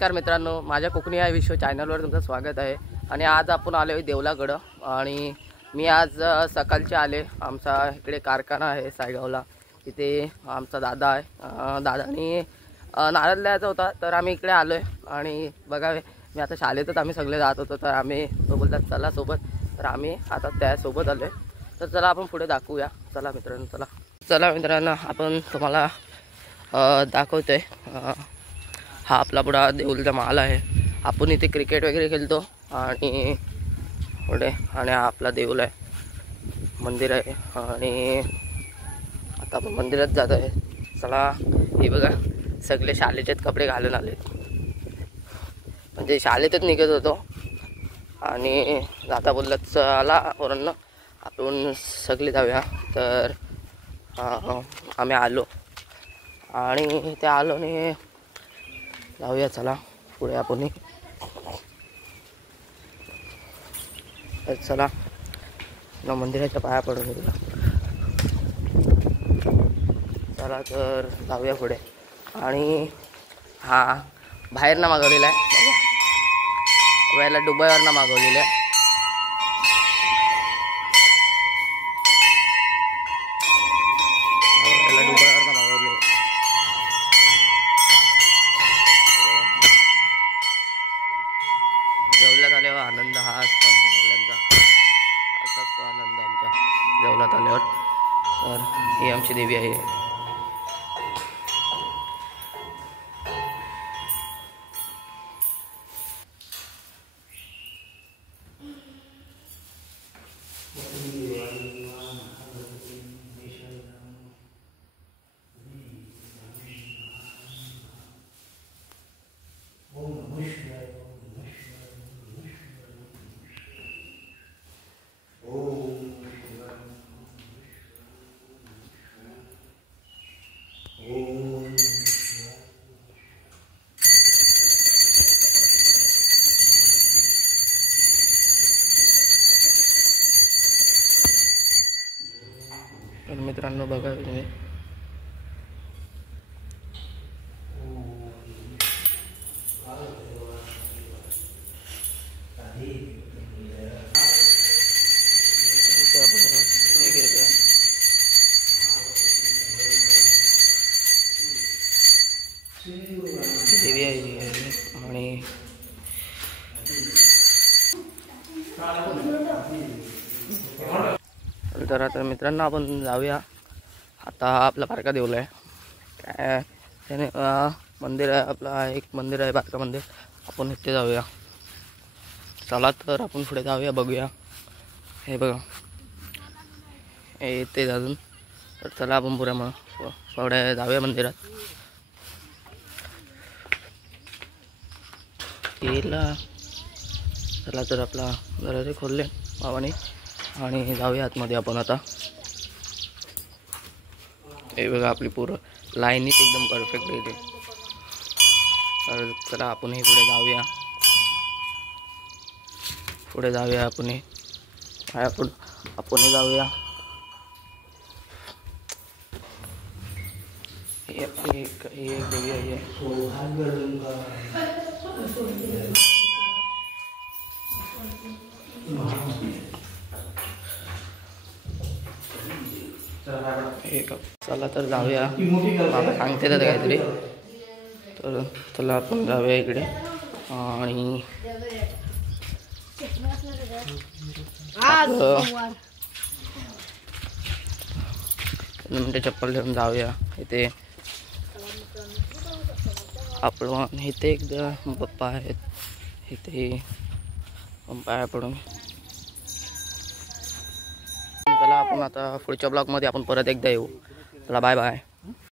नमस्कार मित्रांनो, माझ्या कोकणी या विश्व चॅनलवर तुमचं स्वागत आहे। आणि आज आपण आलो आहे देवलागड। आणि मी आज सकाळचे आले। आमचा इकडे कारखाना आहे सायगावला, तिथे आमचा दादा आहे। दादानी नारळ द्यायचा होता, तर आम्ही इकडे आलो आहे। आणि बघावे, मी आता शाळेतच आम्ही सगळे जात होतो, तर आम्ही तो बोलतात चला सोबत, तर आम्ही आता त्यासोबत आलो आहे। तर चला आपण पुढे दाखवूया। चला मित्रांनो, चला मित्रांनो, आपण तुम्हाला दाखवतोय। हा आपला पुढा देऊलचा माल आहे। आपण इथे क्रिकेट वगैरे खेळतो आणि पुढे आणि हा आपला देऊल आहे, मंदिर आहे। आणि आता आपण मंदिरात जात आहे। चला, हे बघा सगळे शाळेचेच कपडे घालून आले, म्हणजे शाळेतच निघत होतो। आणि आता बोललं चला पोरांनो आपण सगळे जाऊया, तर आम्ही आलो आणि ते आलो आणि जाऊया। चला पुढे आपण, चला मंदिराच्या पाया पडून येऊया। चला तर जाऊया पुढे। आणि हा बाहेरनं मागवलेला आहे, वेळेला दुबईवरनं मागवलेला आहे। जेवल्यात आल्यावर आनंद हा असतो आमचा, असा असतो आनंद आमचा जेवल्यात आल्यावर। तर ही आमची देवी आहे। तर मित्रांनो बघा तुम्ही, देवी आहे। आणि तर आता मित्रांनो आपण जाऊया। आता आपला बारका देऊळ आहे, काय त्याने मंदिर आहे, आपला एक मंदिर आहे बारका मंदिर, आपण इथे जाऊया। चला तर आपण पुढे जाऊया, बघूया। हे बघा हे इथे अजून, तर चला आपण पुढे जाऊया मंदिरात। केला चला तर आपला दरवाजे खोलले बाबाने आणि जाऊया आतमध्ये आपण आता। हे बघा आपली पूर्ण लाईनीत एकदम परफेक्ट येते। तर चला आपण हे पुढे जाऊया आपण आपण जाऊया। एक देवी आहे, चला तर जाऊया। बाबा सांगते तर काहीतरी, तर चला आपण जाऊया इकडे। आणि मिनटं चप्पल घेऊन जाऊया। इथे आपण इथे एकदा पप्पा आहेत, इथे पाया पडून चला आपण आता पुढच्या ब्लॉगमध्ये आपण परत एकदा येऊ। चला बाय बाय।